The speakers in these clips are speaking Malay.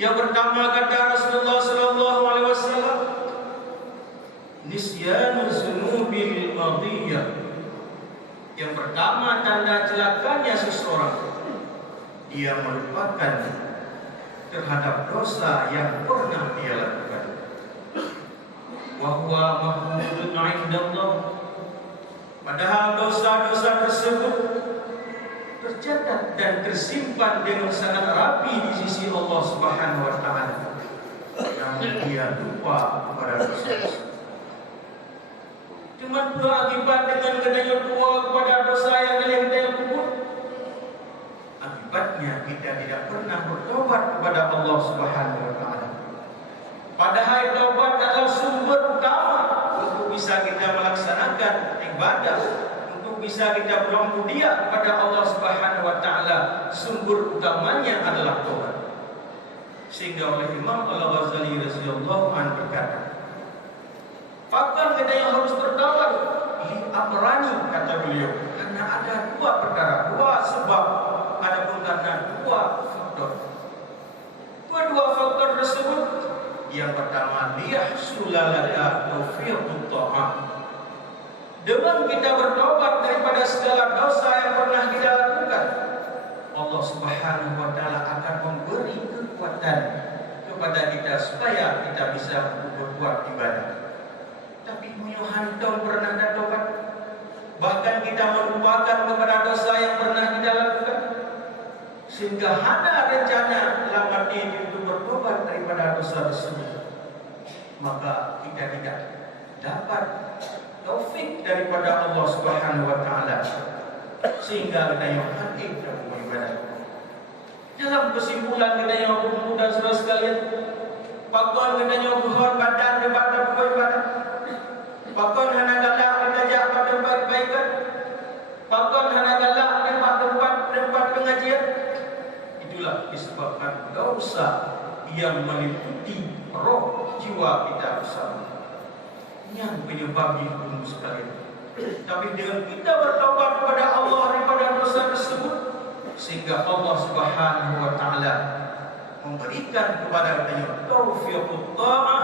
Yang pertama kata Rasulullah sallallahu alaihi wasallam, nisyanu dzunubil madiyah. Yang pertama tanda celakanya seseorang, dia melupakan terhadap dosa yang pernah dia lakukan. Wa huwa mahmudun 'indallah. Padahal dosa-dosa tersebut tercatat dan tersimpan dengan sangat rapi di sisi Allah Subhanahu wa taala. Namun dia lupa kepada dosa. Cuma berakibat dengan kedanya lupa kepada dosa yang telah kita lakukan. Akibatnya kita tidak pernah bertobat kepada Allah Subhanahu wa taala. Padahal taubat adalah sumber utama untuk bisa kita melaksanakan ibadah, untuk bisa kita berubudiyah kepada Allah Subhanahu wa taala. Sumber utamanya adalah taubat. Sehingga oleh Imam Al-Ghazali radhiyallahu anhu berkata, "Kapan kita yang harus bertaubat? Li amrani," kata beliau, karena ada dua perkara, dua sebab, adapun karena dua faktor. Kedua faktor tersebut, yang pertama, liyahsulalana taufiqut ta'ah. Dengan kita bertobat daripada segala dosa yang pernah kita lakukan, Allah Subhanahu wa taala akan memberi kekuatan kepada kita supaya kita bisa berbuat ibadah. Tapi hantam pernah ada tobat, bahkan kita melupakan kepada dosa yang pernah kita lakukan, sehingga ada rencana dalam ini untuk bertobat daripada dosa tersebut, maka kita tidak dapat taufik daripada Allah Subhanahu wa taala, sehingga kita yang hati dalam beribadah. Dalam kesimpulan kita yang muda saudara sekalian, pakon kita yang buhon badan daripada beribadah, pakon hana galak belajar pada kebaikan, pakon hana galak tempat pengajian. Itulah disebabkan dosa yang meliputi roh jiwa kita bersama. Yang penyebabnya itu sekalian. Tapi dengan kita bertobat kepada Allah daripada dosa tersebut, sehingga Allah Subhanahu wa taala memberikan kepada kita taufiqut ta'ah.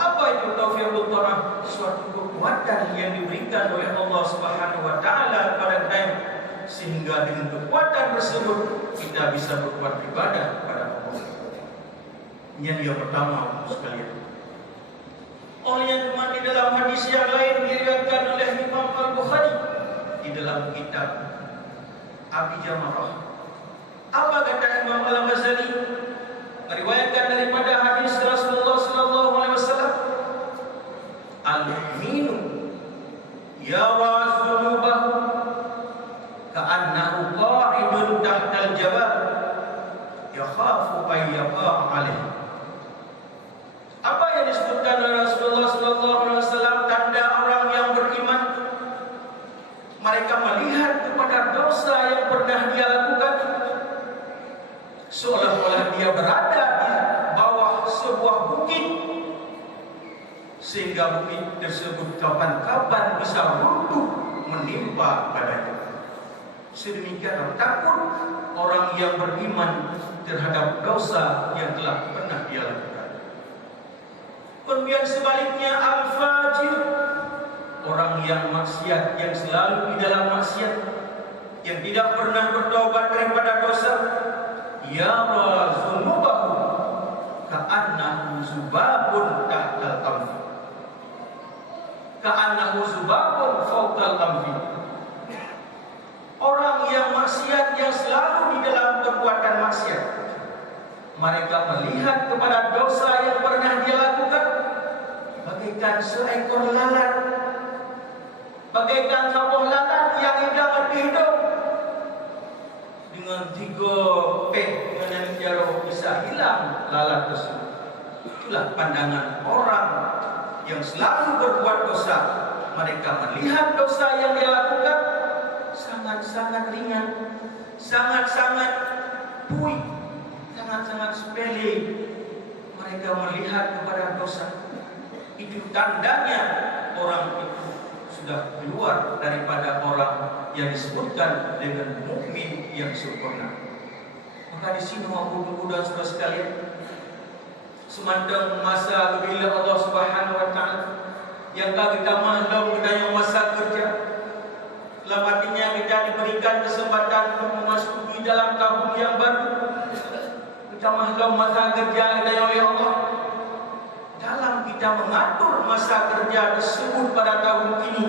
Apa itu taufiqut ta'ah? Suatu kekuatan yang diberikan oleh Allah Subhanahu wa taala kepada kita, sehingga dengan kekuatan tersebut kita bisa berbuat ibadah kepada Allah. Yang pertama sekalian. Oleh yang di dalam hadis yang lain diriwayatkan oleh Imam Al-Bukhari di dalam kitab Abi Jamarah. Apa kata Imam Al-Ghazali? Meriwayatkan daripada hadis Rasulullah sallallahu alaihi wasallam, al-mu'minu yara dzunubahu ka'annahu qa'idun tahtal jabal yakhafu an yaqa' alaihi. Apa yang disebutkan oleh Rasulullah sallallahu alaihi wasallam tanda orang yang beriman? Mereka melihat kepada dosa yang pernah dia lakukan seolah-olah dia berada di bawah sebuah bukit, sehingga bukit tersebut kapan-kapan bisa runtuh menimpa padanya. Sedemikian takut orang yang beriman terhadap dosa yang telah pernah dia lakukan. Kemudian sebaliknya al-fajir, orang yang maksiat, yang selalu di dalam maksiat, yang tidak pernah bertobat daripada dosa, yara dzunubahu ka'annahu zubabun tahtal anfi, ka'annahu zubabun fawqal anfi. Orang yang maksiat, yang selalu di dalam perbuatan maksiat, mereka melihat kepada dosa yang pernah dia lakukan bagaikan seekor lalat, bagaikan sebuah lalat yang hidup hidup dengan 3 pek dengan jauh bisa hilang lalat tersebut. Itulah pandangan orang yang selalu berbuat dosa. Mereka melihat dosa yang dia lakukan sangat-sangat ringan, sangat-sangat puik, sangat-sangat sepele. Mereka melihat kepada dosa. Itu tandanya orang itu sudah keluar daripada orang yang disebutkan dengan mukmin yang sempurna. Maka di sini Bapak Ibu dan saudara sekalian, semandang masa bila Allah Subhanahu wa taala yang kita mahlum dengan masa kerja. Lamatinya kita diberikan kesempatan untuk memasuki dalam tahun yang baru. Kita mahlum masa kerja kita oleh Allah. Dalam kita mengatur masa kerja tersebut pada tahun ini,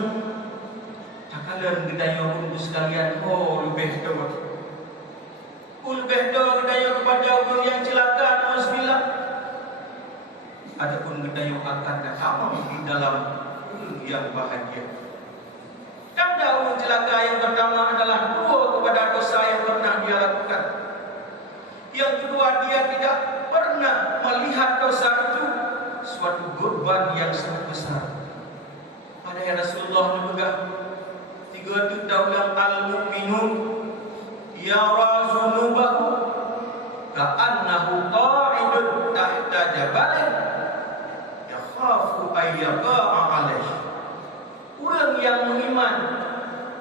takalan kita yang sekalian, lebih tahu. Lebih tahu kita yang kepada orang yang celaka, Bismillah. Adapun kita yang akan datang di dalam yang bahagia. Dan orang celaka yang pertama adalah dua kepada dosa yang pernah dia lakukan. Yang kedua, dia tidak pernah melihat dosa itu suatu beban yang sangat besar. Ada yang Rasulullah memegang 3 daulah al-mu'minun yara zunubahu ka'annahu qa'idun tahta jabalin yakhafu ayyaqa'a alaih. Orang yang beriman,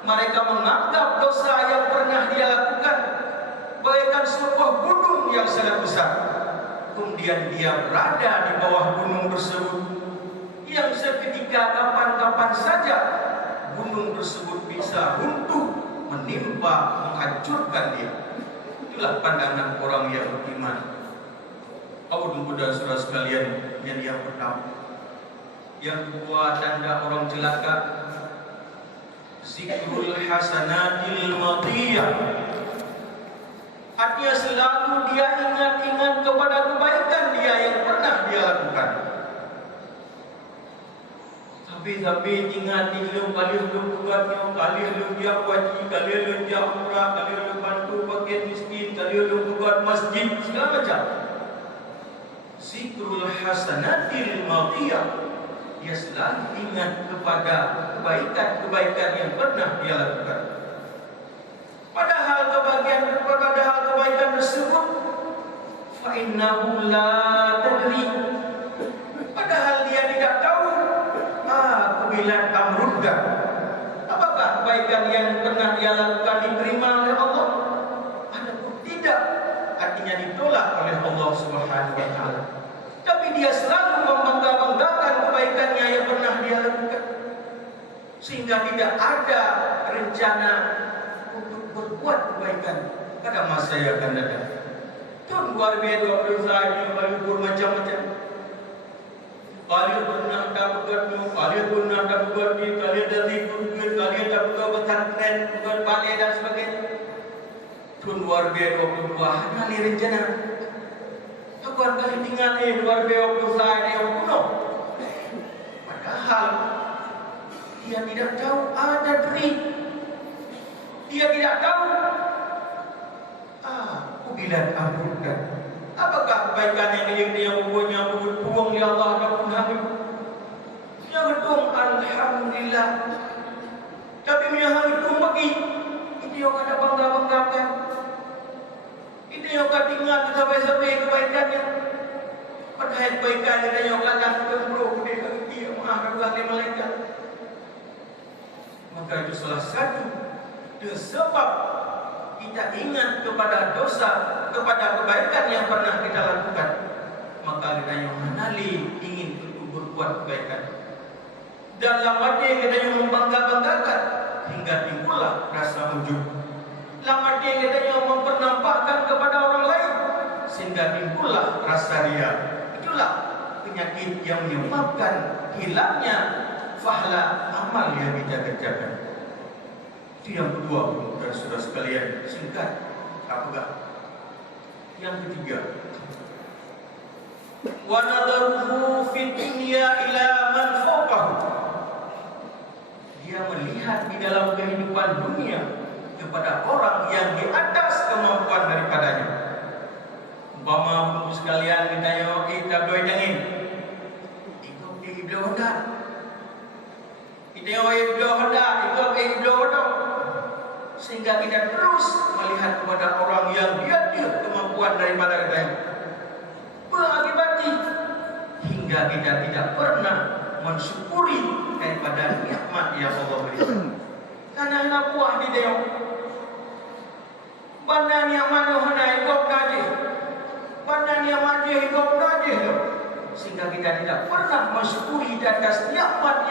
mereka menganggap dosa yang pernah dia lakukan bagaikan sebuah gunung yang sangat besar. Kemudian dia berada di bawah gunung tersebut yang seketika kapan-kapan saja gunung tersebut bisa runtuh, menimpa, menghancurkan dia. Itulah pandangan orang yang beriman. Abu dan saudara sekalian, yang pertama. Yang kedua, tanda orang celaka, zikrul hasanatil madiyah. Artinya selalu dia ingat-ingat kepada kebaikan dia yang pernah dia lakukan. Tapi ingat belum kali belum buatnya, kali belum dia wajib, kali belum dia umrah, kali belum bantu fakir miskin, kali belum buat masjid, segala macam. Zikrul hasanatil madiyah. Dia selalu ingat kepada kebaikan-kebaikan yang pernah dia lakukan. Padahal kebaikan tersebut fa innahu la tadri. Padahal dia tidak tahu bilan amrudda. Apakah kebaikan yang pernah dia lakukan diterima oleh Allah? Adapun tidak, artinya ditolak oleh Allah Subhanahu wa taala. Tapi dia selalu membangga-banggakan kebaikannya yang pernah dia lakukan, sehingga tidak ada rencana untuk berbuat kebaikan pada masa yang akan datang. Tahun 2020 saya macam-macam. Kalian pernah dapat kalian pernah dapat kalian dari Google, kalian dapat pesantren, bukan balai dan sebagainya. Tahun 2022 hanya rencana. Akan kali tinggal 2020 saya yang kuno. Padahal dia tidak tahu ada diri. Dia tidak tahu kubilan amrudda. Apakah kebaikan yang dia mempunyai berbuang ya Allah dan Nabi? Dia berdoa alhamdulillah. Tapi dia berdoa bagi itu yang ada bangga-banggakan. Itu yang kata tinggal sampai kebaikannya. Padahal kebaikan yang akan berbuah dia maafkan Allah malaikat. Maka itu salah satu sebab kita ingat kepada dosa, kepada kebaikan yang pernah kita lakukan, maka kita yang mengenali ingin untuk berbuat kebaikan. Dalam hati kita yang membangga-banggakan hingga timbullah rasa ujub. Dalam hati kita yang mempernampakkan kepada orang lain sehingga timbullah rasa ria. Itulah penyakit yang menyebabkan hilangnya pahala amal yang kita kerjakan. Itu yang kedua, dan saudara sekalian, singkat apakah? Yang ketiga, wa nadharuhu fid dunya ila man fawqahu. Dia melihat di dalam kehidupan dunia kepada orang yang di atas kemampuan daripadanya. Umpama sekalian kita doi dangin. Ikut ibnu hendak. Ibnu hendak. Sehingga kita terus melihat kepada orang yang dia kemampuan daripada kita, berakibat hingga kita tidak pernah mensyukuri daripada nikmat yang Allah berikan. Karena nak buah di dia, bandar yang mana hendak ikut kaji, bandar yang mana ikut kaji tu.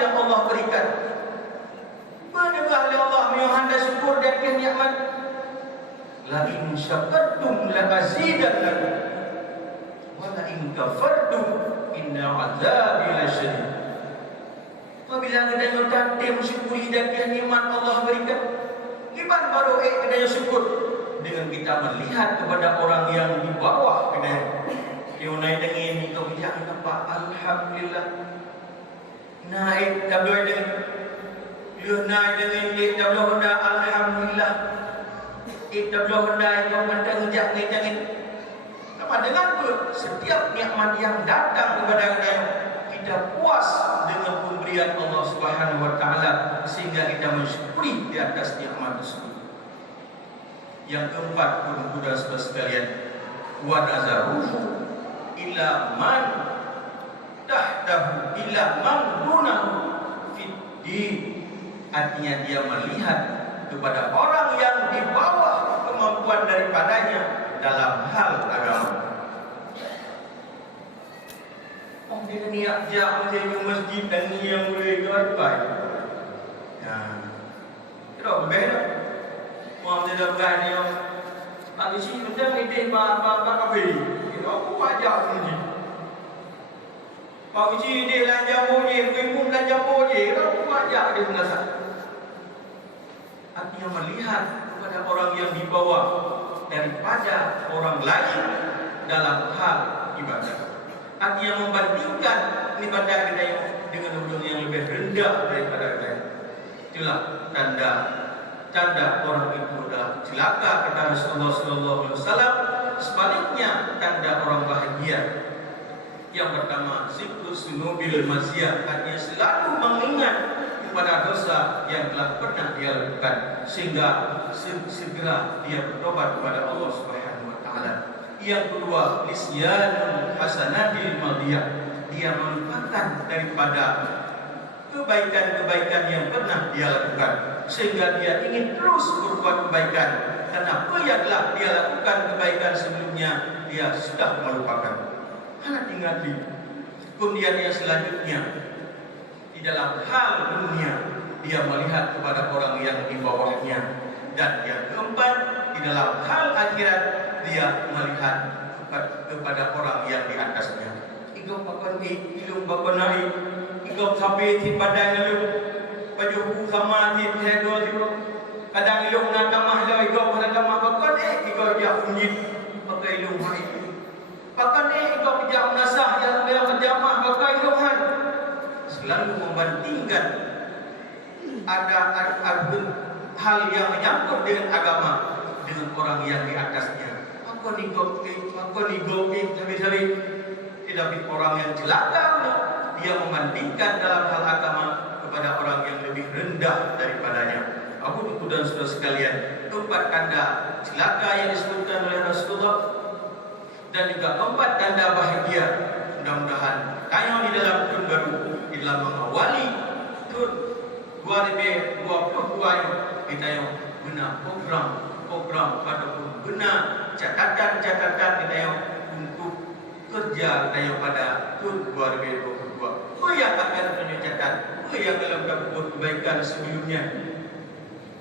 yang Allah berikan. Manakah Allah menyuhanda syukur dan nikmat? La in syakartum la azidannakum wa la in kafartum inna 'adzabi lasyadid. Apabila kita berkata mensyukuri dan nikmat Allah berikan, iman baru kita syukur dengan kita melihat kepada orang yang di bawah kita. Dia naik dengan ini kau bilang apa? Alhamdulillah. Naik tabloid dengan dia naik dengan dia tabloid alhamdulillah. Tabloid Honda yang pandang ngejak ni jangan. Apa dengan setiap nikmat yang datang kepada kita puas dengan pemberian Allah Subhanahu wa taala sehingga kita mensyukuri di atas nikmat tersebut. Yang keempat, saudara sekalian, wa nazaruhu ila man tahtahu ila man dunahu fid din. Artinya dia melihat kepada orang yang di bawah kemampuan daripadanya dalam hal agama. Oh, dia niat jak menjadi masjid dan ni yang boleh gapai. Ya. Tidak berbeza. Orang tidak berani yang tak isi macam ide apa kafe. Kita aku ajak masjid. Pak isi ide lanjang boleh, pun lanjang boleh. Aku ajak dia mengasah. Artinya melihat kepada orang yang di bawah daripada orang lain dalam hal ibadah. Artinya membandingkan ibadah kita dengan orang yang lebih rendah daripada kita. Itulah tanda orang itu adalah celaka, kata Rasulullah SAW. Sebaliknya tanda orang bahagia. Yang pertama, siklus sunubil masyarakat, artinya selalu mengingat kepada dosa yang telah pernah dia lakukan sehingga segera dia bertobat kepada Allah Subhanahu wa taala. Yang kedua, nisyanul hasanatil madiyah, dia melupakan daripada kebaikan-kebaikan yang pernah dia lakukan sehingga dia ingin terus berbuat kebaikan. Karena apa yang telah dia lakukan kebaikan sebelumnya dia sudah melupakan. Anak ingat di kemudian yang selanjutnya di dalam hal dunia dia melihat kepada orang yang di bawahnya, dan yang keempat di dalam hal akhirat dia melihat kepada orang yang di atasnya. Ikaw pakan ilung bakanai, ikaw sabi ti padang ilung pajuhu sama ti hedo ti kadang ilung na tamah lo ikaw pada tamah bakan ikaw dia unjit pakai ilung hai pakan ikaw pijak nasah yang berjamaah pakai ilung han. Selalu membandingkan ada hal yang menyangkut dengan agama dengan orang yang di atasnya. Aku nigopi sabi-sabi. Tetapi orang yang celaka dia membandingkan dalam hal agama kepada orang yang lebih rendah daripadanya. Abu Duku dan saudara sekalian, keempat tanda celaka yang disebutkan oleh Rasulullah dan juga keempat tanda bahagia. Mudah-mudahan tayo di dalam tahun baru, di dalam mengawali tahun 2022 kita yang guna program ataupun guna catatan kita yang untuk kerja kita yang pada tahun 2022. Apa yang akan kita catat? Apa yang dalam berbuat kebaikan sebelumnya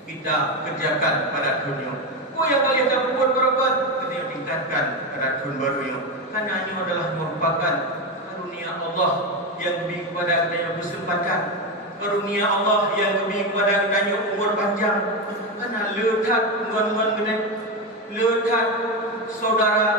kita kerjakan pada tahun ini? Apa yang kalian dapat berbuat kita tingkatkan pada tahun baru ini? Karena ini adalah merupakan karunia Allah yang lebih kepada kita bersempatan, karunia Allah yang lebih kepada kita umur panjang. Karena letak tuan-tuan kita, letak saudara